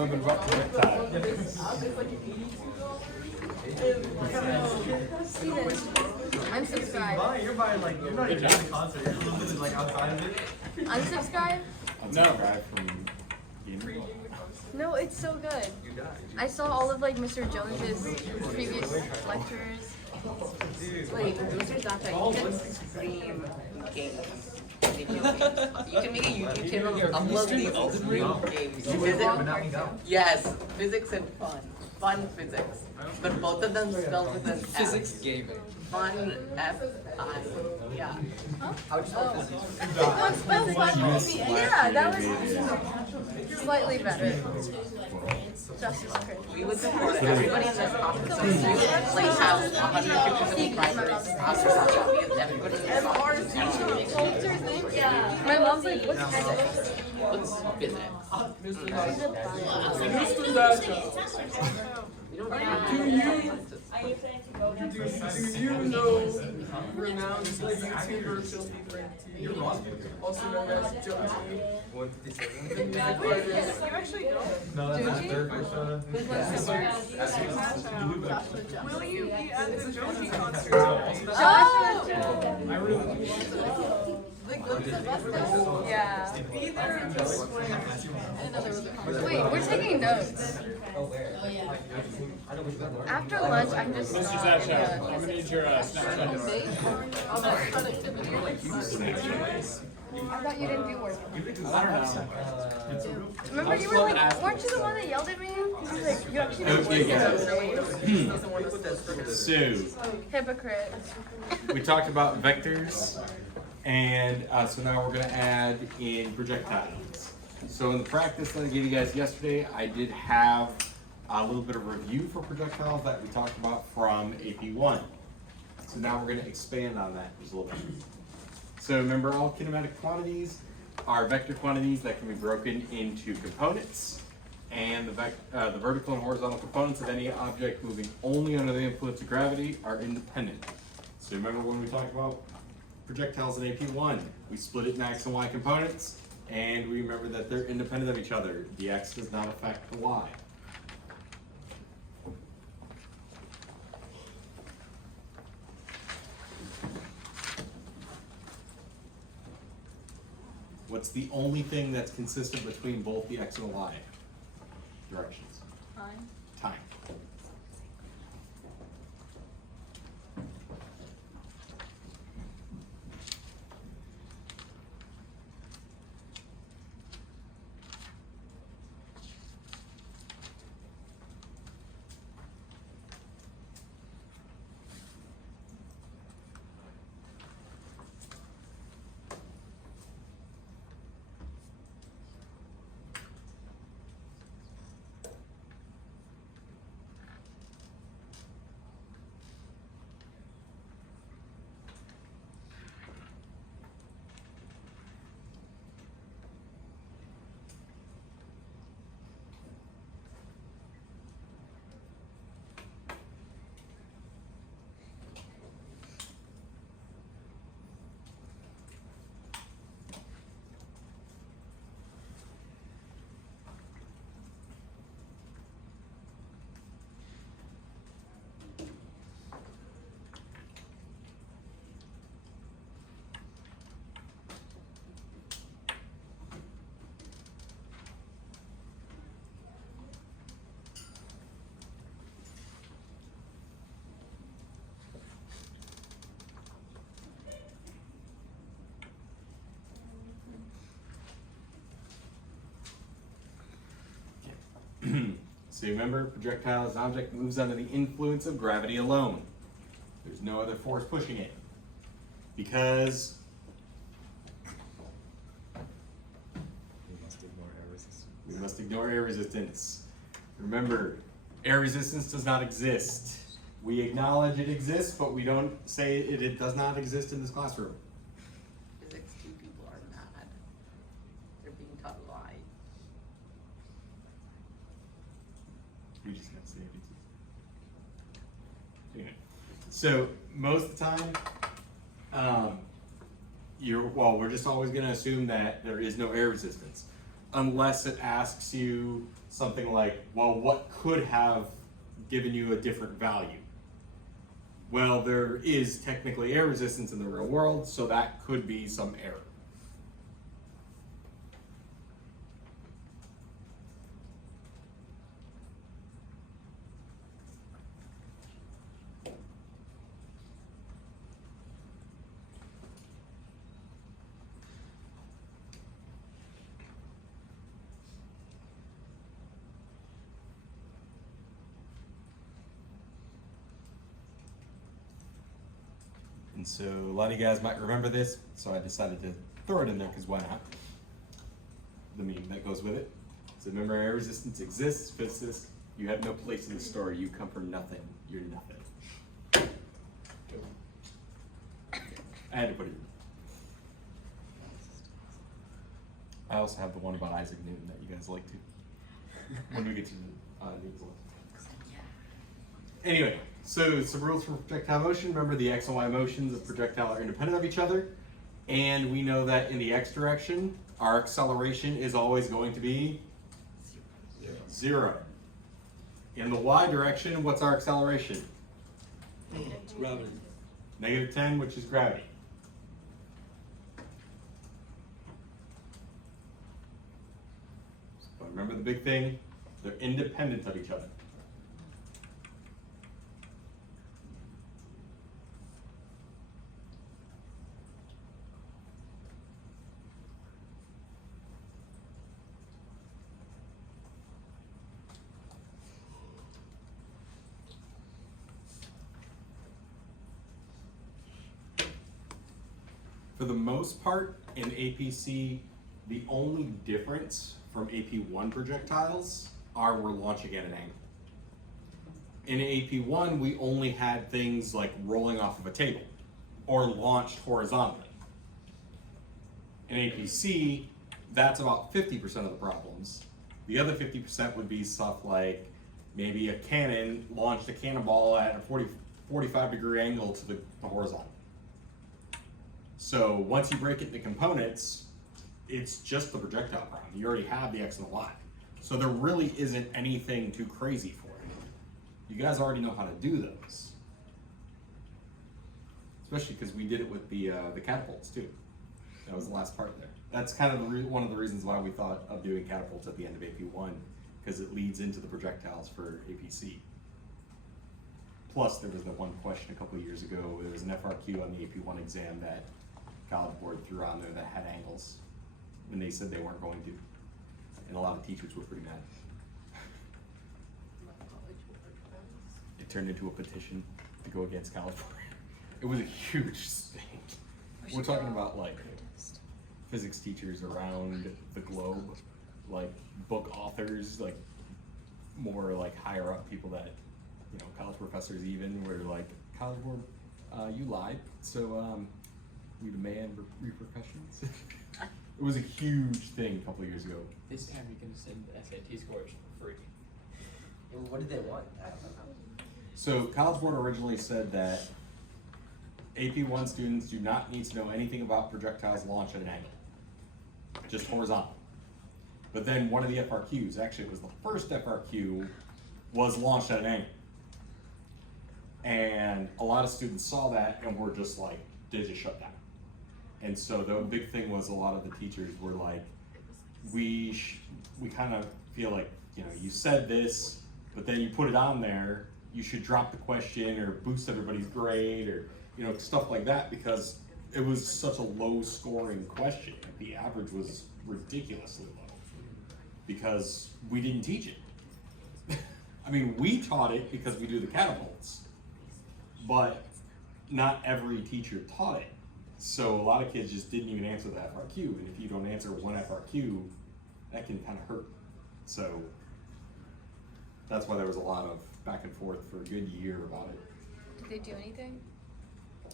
little bit about projectiles. Unsubscribe. You're buying like you're not even at the concert. You're literally like outside of it. Unsubscribe? Unsubscribe from gaming. No, it's so good. I saw all of like Mr. Jones's previous lectures. Wait, those are not that you can stream games. Video games. You can make a YouTube channel and upload these games. Yes, physics and fun. Fun physics. But both of them spelled with an F. Physics gaming. Fun F-I. Yeah. Huh? How would you spell physics? One spelled fun. Yeah, that was slightly better. Just as crazy. We would support everybody in this office. So we would like have 150 subscribers after social because everybody in this office. Yeah. My mom's like, what's physics? What's physics? Do you know renowned YouTuber Filthy Frank T, also known as Joe T, the music artist? You actually don't. No, that's not third persona. Will you be at the Joji concert? Oh! I really. Yeah. Be there and just swing. Wait, we're taking notes. After lunch, I'm just. Mr. Zasha, I'm gonna need your Snapchat. I thought you didn't do work. I don't know. Remember, you were like, weren't you the one that yelled at me? You were like, you actually don't work. Okay, guys. So, Hypocrite. we talked about vectors, and so now we're going to add in projectiles. So in the practice that I gave you guys yesterday, I did have a little bit of review for projectiles that we talked about from AP1. So now we're going to expand on that just a little bit. So remember, all kinematic quantities are vector quantities that can be broken into components, and the vertical and horizontal components of any object moving only under the influence of gravity are independent. So remember when we talked about projectiles in AP1, we split it in X and Y components, and we remember that they're independent of each other. The X does not affect the Y. What's the only thing that's consistent between both the X and the Y directions? Fine. Time. So remember, projectile is an object that moves under the influence of gravity alone. There's no other force pushing it. Because we must ignore air resistance. Remember, air resistance does not exist. We acknowledge it exists, but we don't say it does not exist in this classroom. Physics 2 people are mad. They're being taught a lie. We just got to say it. Okay. So most of the time, we're just always going to assume that there is no air resistance. unless it asks you something like, well, what could have given you a different value? Well, there is technically air resistance in the real world, so that could be some error. And so a lot of you guys might remember this, so I decided to throw it in there because why not? The meme that goes with it. So remember, air resistance exists, physicists. You have no place in the story. You come from nothing. You're nothing. I had to put it in. I also have the one about Isaac Newton that you guys like to. When we get to Newton's one. Anyway, so some rules for projectile motion. Remember, the x and y motions of projectile are independent of each other. And we know that in the x direction, our acceleration is always going to be 0. In the y direction, what's our acceleration? It's gravity. -10, which is gravity. But remember the big thing, they're independent of each other. For the most part, in APC, the only difference from AP1 projectiles are we're launching at an angle. In AP1, we only had things like rolling off of a table or launched horizontally. In APC, that's about 50% of the problems. The other 50% would be stuff like maybe a cannon launched a cannonball at a 45-degree angle to the horizontal. So once you break it into components, it's just the projectile problem. You already have the x and the y. So there really isn't anything too crazy for it. You guys already know how to do those. Especially because we did it with the catapults too. That was the last part there. That's kind of one of the reasons why we thought of doing catapults at the end of AP1, because it leads into the projectiles for APC. Plus, there was the one question a couple of years ago. There was an FRQ on the AP1 exam that College Board threw on there that had angles, and they said they weren't going to. And a lot of teachers were pretty mad. It turned into a petition to go against College Board. It was a huge thing. We're talking about like physics teachers around the globe, like book authors, like more like higher up people that, you know, college professors even were like, College Board, you lied, so we demand repercussions. It was a huge thing a couple of years ago. This time you can send the SAT scores for free. What did they want? I don't know. So College Board originally said that AP1 students do not need to know anything about projectiles launched at an angle, just horizontal. But then one of the FRQs, actually it was the first FRQ, was launched at an angle. And a lot of students saw that and were just like, they just shut down. And so the big thing was a lot of the teachers were like, we kind of feel like, you know, you said this, but then you put it on there, you should drop the question or boost everybody's grade or, you know, stuff like that, because it was such a low scoring question. The average was ridiculously low because we didn't teach it. I mean, we taught it because we do the catapults, but not every teacher taught it. So a lot of kids just didn't even answer the FRQ, and if you don't answer one FRQ, that can kind of hurt. So that's why there was a lot of back and forth for a good year about it. Did they do anything?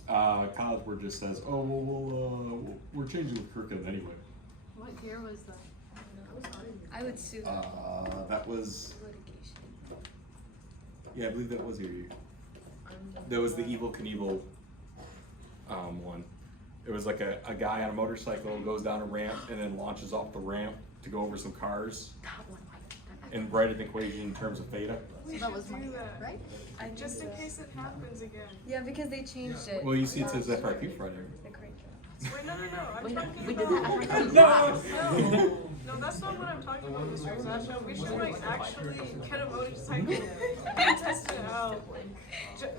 College Board just says, oh, well, we're changing the curriculum anyway. What year was that? I would sue them. That was, Litigation. yeah, I believe that was your year. That was the Evel Knievel one. It was like a guy on a motorcycle goes down a ramp and then launches off the ramp to go over some cars and write an equation in terms of theta? So that was my, do that. right? I Just in case it happens again. Yeah, because they changed it. Well, you see it says FRQ Friday. The curriculum. Wait, no. I'm Wait, talking we about. did that. No, that's not what I'm talking about, Mr. Zasha. We should like actually Kinematic cycle it and test it out.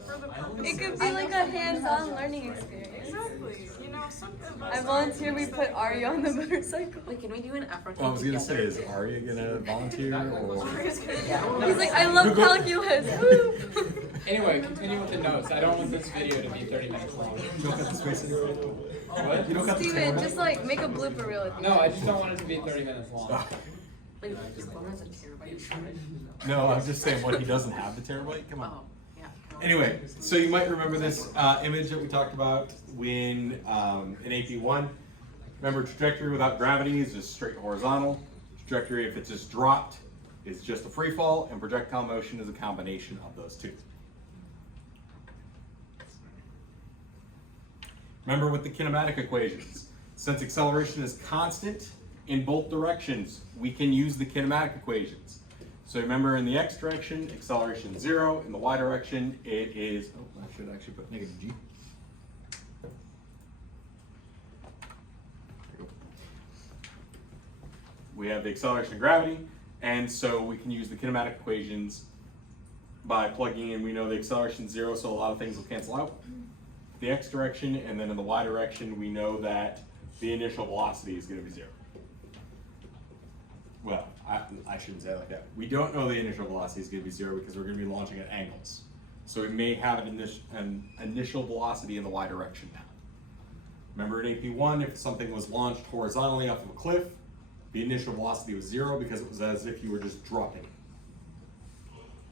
For the purpose It could of- be like a hands-on learning experience. Exactly. You know, something. I volunteer we put Arya on the motorcycle. Wait, can we do an effort Well, I was gonna say, together? is Arya gonna volunteer or? He's like, I love calculus. Woo. Anyway, continue with the notes. I don't want this video to be 30 minutes long. You don't got the space in your What? You don't got the Steven, terabyte? just like make a blooper reel at the No, end. I just don't want it to be 30 minutes long. Wait, this one has a terabyte. No, I'm just saying what he doesn't have the terabyte. Come on. Oh, yeah. Anyway, so you might remember this image that we talked about when in AP1. Remember, trajectory without gravity is just straight horizontal. Trajectory, if it's just dropped, is just a free fall, and projectile motion is a combination of those two. Remember with the kinematic equations, since acceleration is constant in both directions, we can use the kinematic equations. So remember in the x direction, acceleration is 0. In the y direction, it is, oh, I should actually put negative g. We have the acceleration of gravity, and so we can use the kinematic equations by plugging in. We know the acceleration is 0, so a lot of things will cancel out. The x direction, and then in the y direction, we know that the initial velocity is going to be 0. Well, I shouldn't say it like that. We don't know the initial velocity is going to be 0 because we're going to be launching at angles. So we may have an initial velocity in the y direction now. Remember in AP1, if something was launched horizontally off of a cliff, the initial velocity was 0 because it was as if you were just dropping it.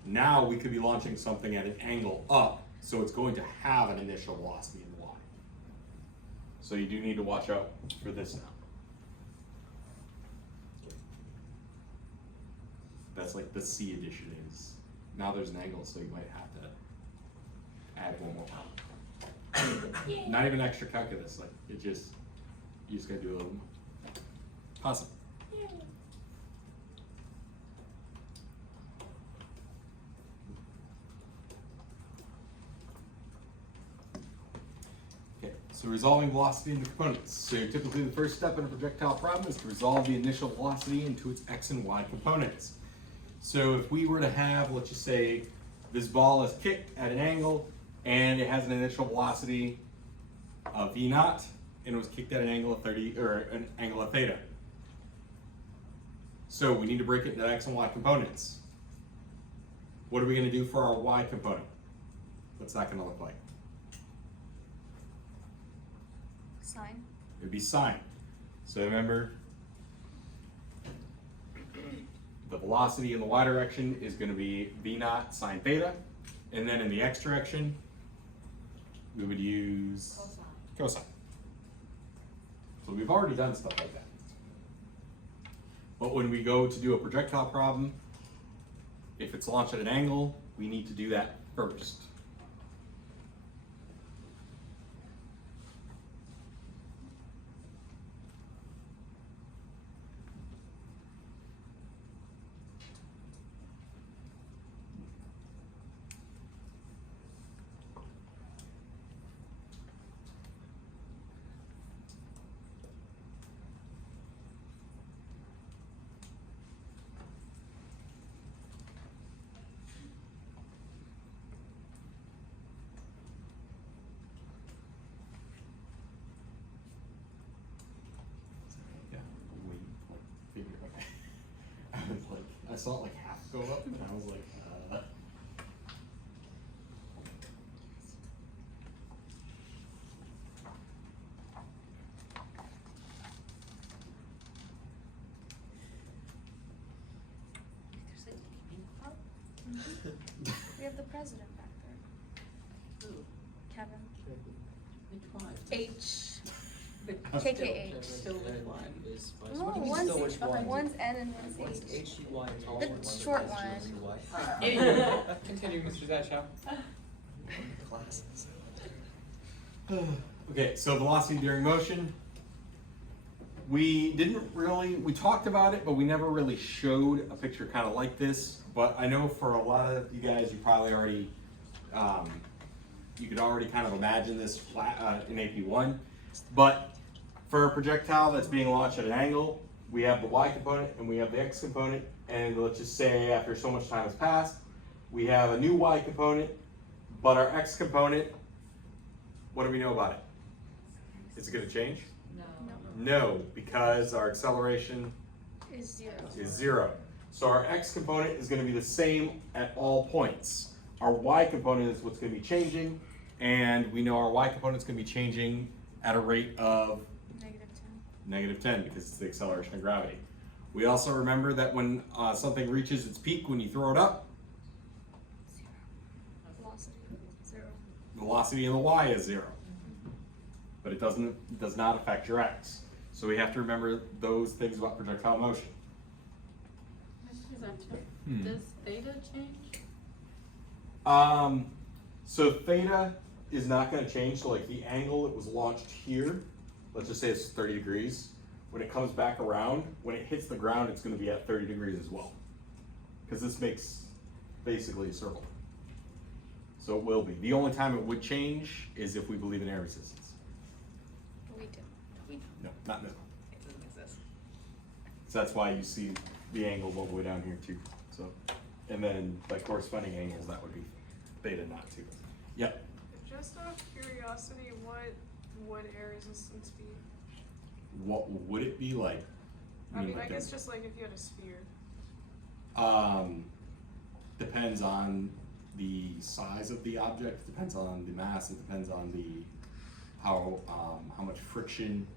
Now we could be launching something at an angle up, so it's going to have an initial velocity in the y. So you do need to watch out for this now. That's like the C addition is. Now there's an angle, so you might have to add one more pound. Not even extra calculus, like it just, you just gotta do a little more. Awesome. Okay, so resolving velocity into components. So typically the first step in a projectile problem is to resolve the initial velocity into its x and y components. So if we were to have, let's just say, this ball is kicked at an angle and it has an initial velocity of v naught and it was kicked at an angle of 30 or an angle of theta. So we need to break it into x and y components. What are we going to do for our y component? What's that going to look like? Sine. It would be sine. So remember, the velocity in the y direction is going to be v naught sine theta, and then in the x direction, we would use cosine. So we've already done stuff like that. But when we go to do a projectile problem, if it's launched at an angle, we need to do that first. I saw it like half go up, and I was like, We have the president back there. Who? Kevin. Which one? H. Which- KKH. Still which one? No, do you mean one's still which one? one's N and one's One's H. H-U-Y, tall The one, one's short S-U-C-Y. Continue, Mr. Zaschow. Classes. okay, so velocity during motion. We didn't really, we talked about it, but we never really showed a picture kind of like this. But I know for a lot of you guys, you probably already, you could already kind of imagine this flat in AP1. But for a projectile that's being launched at an angle, we have the Y component and we have the X component. And let's just say after so much time has passed, we have a new Y component, but our X component, what do we know about it? Is it going to change? No, because our acceleration Is 0. is 0. So our X component is going to be the same at all points. Our Y component is what's going to be changing, and we know our Y component is going to be changing at a rate of -10 because it's the acceleration of gravity. We also remember that when something reaches its peak, when you throw it up, Velocity 0. velocity in the Y is 0. But it does not affect your X. So we have to remember those things about projectile motion. Does theta change? So theta is not going to change. So like the angle it was launched here, let's just say it's 30 degrees. When it comes back around, when it hits the ground, it's going to be at 30 degrees as well. Because this makes basically a circle. So it will be. The only time it would change is if we believe in air resistance. We do. No, not in this one. It doesn't exist. So that's why you see the angle all the way down here too. So, and then like corresponding angles, that would be theta, not 2. Yep. Just out of curiosity, what would air resistance be? What would it be like? I mean, like I guess just like if you had a sphere. Depends on the size of the object, depends on the mass, it depends on the how much friction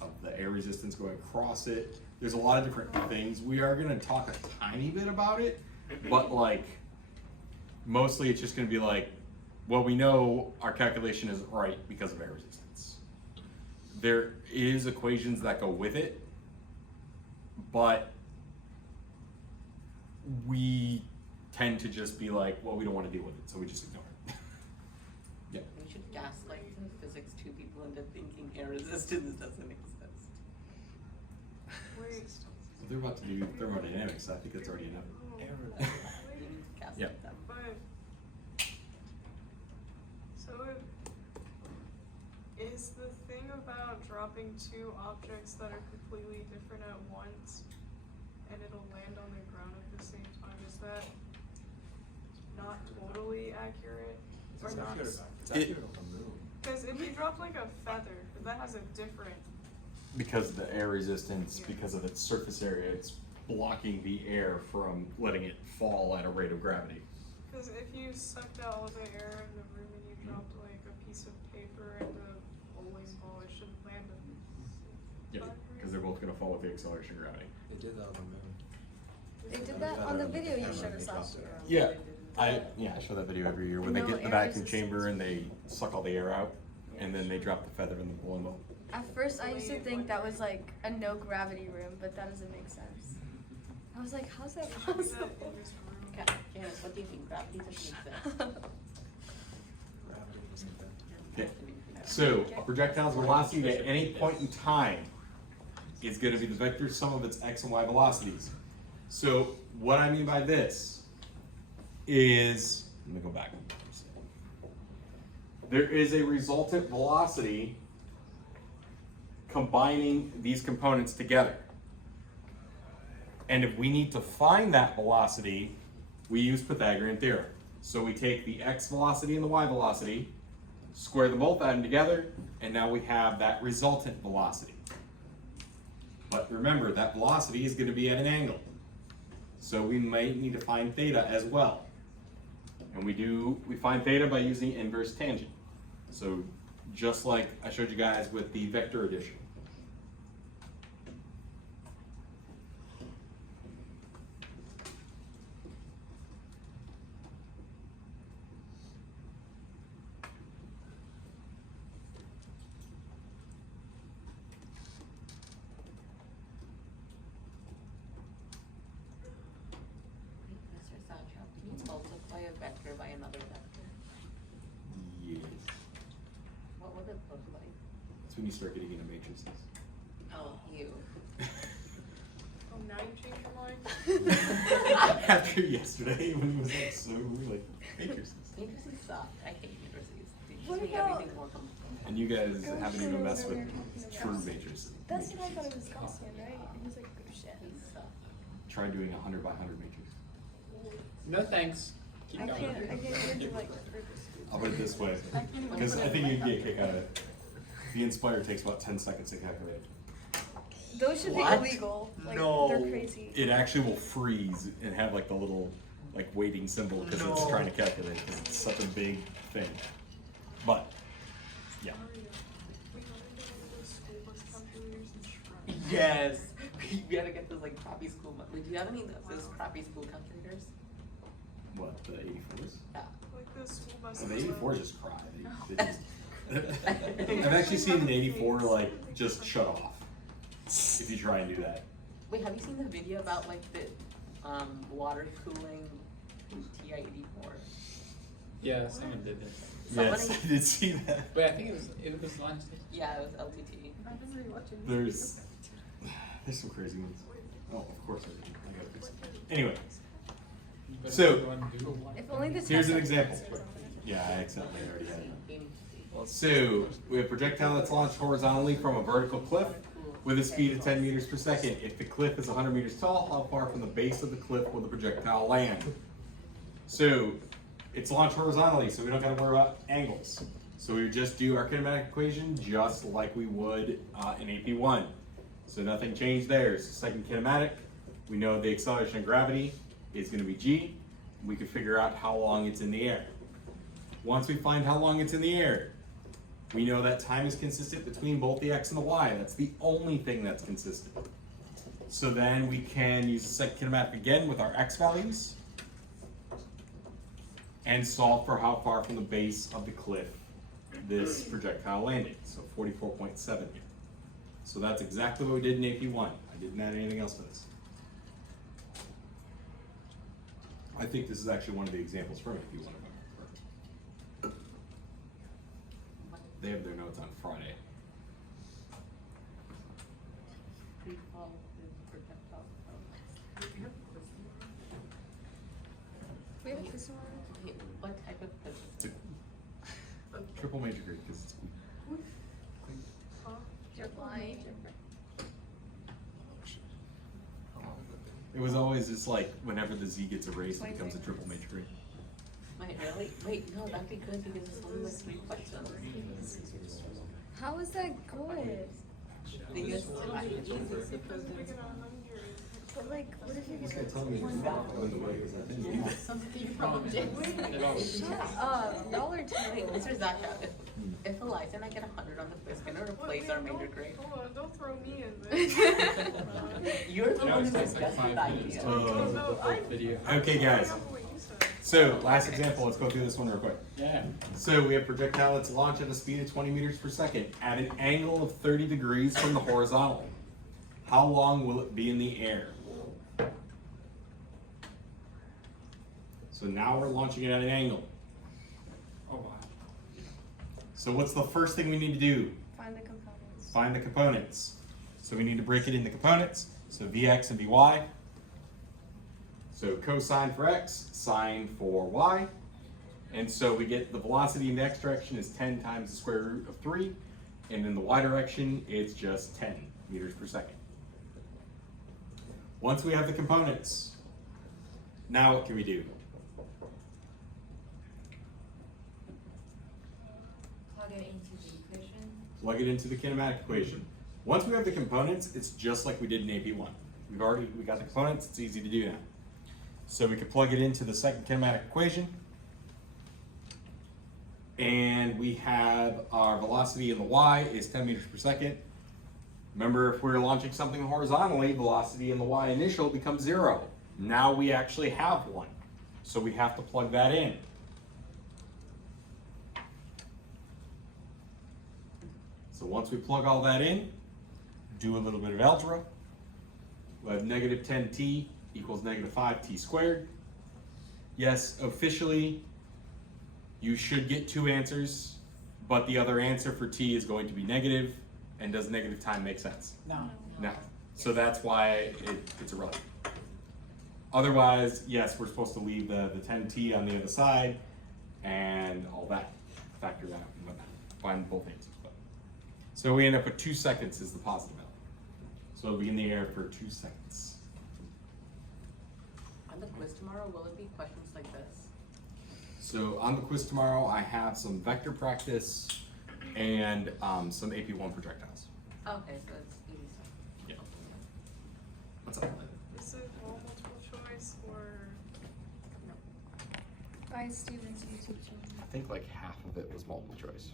of the air resistance going across it. There's a lot of different things. We are going to talk a tiny bit about it, but like mostly it's just going to be like, well, we know our calculation is right because of air resistance. There is equations that go with it, but we tend to just be like, well, we don't want to deal with it, so we just ignore it. Yeah. We should gaslight the physics 2 people into thinking air resistance doesn't exist. Wait. Well, they're about to do thermodynamics, so I think that's already enough. Gaslight Yep. them. But so is the thing about dropping 2 objects that are completely different at once and it'll land on the ground at the same time, is that not totally accurate? Or not? It's accurate on the moon. Because if you drop like a feather, that has a different. Because of the air resistance, because of its surface area, it's blocking the air from letting it fall at a rate of gravity. Because if you sucked out all the air in the room and you dropped like a piece of paper and a bowling ball, it should land on. Yeah, because they're both going to fall with the acceleration of gravity. They did that on the moon. They did that on the video you showed us last year. Yeah, I show that video every year when they No get in the air vacuum resistance. chamber and they suck all the air out, and then they drop the feather in the bowling ball. At first, I used to think that was like a no gravity room, but that doesn't make sense. I was like, how's that possible? In this room. Okay, Janice, what do you think? Gravity doesn't exist. Gravity doesn't bend. Okay, so a projectile's velocity at any point in time is going to be the vector sum of its x and y velocities. So what I mean by this is, let me go back. There is a resultant velocity combining these components together. And if we need to find that velocity, we use Pythagorean theorem. So we take the x velocity and the y velocity, square them both, add them together, and now we have that resultant velocity. But remember, that velocity is going to be at an angle. So we might need to find theta as well. And we find theta by using inverse tangent. So just like I showed you guys with the vector addition. Mr. Sancho, can you multiply a vector by another vector? Yes. What would it look like? That's when you start getting into matrices. tell you. Oh, now you changed your mind? After yesterday when it was like so like matrices. Matrices suck. I hate matrices. They just What make about- everything more complex. And you guys haven't even messed with true matrices. That's what I thought it was Gaussian, right? And he's like, oh shit. They suck. Try doing 100 by 100 matrix. No thanks. Keep I going. can't get into like. I'll put it this way, I can't even because put I it think in you'd my get a kick out of it. The Inspire takes about 10 seconds to calculate. Those should What? be illegal. Like, No. they're crazy. It actually will freeze and have like the little like waiting symbol because it's No. trying to calculate because it's such a big thing. But yeah, We gotta get one of those school bus calculators and try. Yes. We gotta get those like crappy school. Like, do you have any of those crappy school calculators? what the 84s? Yeah. Like the school bus. And the 84s just cry. They just, I've actually seen an 84 like just shut off if you try and do that. Wait, have you seen the video about like the water cooling TI-84? Yeah, someone did this. Yes, Somebody- I did see that. Wait, I think it was launched. Yeah, it was LTT. I've been rewatching. There's some crazy ones. Oh, of course I did. I gotta fix it. Anyway, But So- everyone do one. If only the here's an test- example. Yeah, I accidentally already had it. Game- So we have a projectile that's launched horizontally from a vertical cliff with a speed of 10 meters per second. If the cliff is 100 meters tall, how far from the base of the cliff will the projectile land? So it's launched horizontally, so we don't got to worry about angles. So we would just do our kinematic equation just like we would in AP1. So nothing changed there. It's the second kinematic. We know the acceleration of gravity is going to be g. We can figure out how long it's in the air. Once we find how long it's in the air, we know that time is consistent between both the x and the y. That's the only thing that's consistent. So then we can use the second kinematic again with our x values and solve for how far from the base of the cliff this projectile landed. So 44.7 here. So that's exactly what we did in AP1. I didn't add anything else to this. I think this is actually one of the examples from AP1. They have their notes on Friday. Pre-fall is projectile. We have this one. Wait, what type of physics? It's a triple major grade because it's Huh? You're blind. it was always just like whenever the Z gets erased, it becomes a triple major grade. Wait, really? Wait, no, that'd be good because it's only like 3 questions. How is that good? Because Because we get 100. But like, what if you This get guy telling me it's not going the way it is. I think you do. Something you probably did. Shut up, y'all are Wait, terrible. Mr. Zaka, if Eliza and I get 100 on the quiz, can I replace our major grade? Hold on, don't throw me in this. You're the Yeah, one it's who like suggested 5 that minutes idea. to Oh. No, I- video. Okay, guys. I don't know what you said. So last example, let's go through this one real quick. Yeah. So we have projectile that's launched at a speed of 20 meters per second at an angle of 30 degrees from the horizontal. How long will it be in the air? So now we're launching it at an angle. Oh wow. So what's the first thing we need to do? Find the components. Find the components. So we need to break it into components. So Vx and Vy. So cosine for x, sine for y. And so we get the velocity in the x direction is 10 times the square root of 3. And in the y direction, it's just 10 meters per second. Once we have the components, now what can we do? Plug it into the equation. Plug it into the kinematic equation. Once we have the components, it's just like we did in AP1. We got the components, it's easy to do now. So we could plug it into the second kinematic equation. And we have our velocity in the y is 10 meters per second. Remember, if we're launching something horizontally, velocity in the y initial becomes 0. Now we actually have one. So we have to plug that in. So once we plug all that in, do a little bit of algebra. We have negative 10t equals negative 5t squared. Yes, officially, you should get 2 answers, but the other answer for t is going to be negative. And does negative time make sense? No. No. So that's why it's irrelevant. Otherwise, yes, we're supposed to leave the 10t on the other side and all that. Factor that and whatnot. Find both answers. So we end up with 2 seconds is the positive element. So it'll be in the air for 2 seconds. On the quiz tomorrow, will it be questions like this? So on the quiz tomorrow, I have some vector practice and some AP1 projectiles. Okay, so it's easy stuff. Yeah. What's up? Is it all multiple choice or? By Steven's YouTube channel. I think like half of it was multiple choice.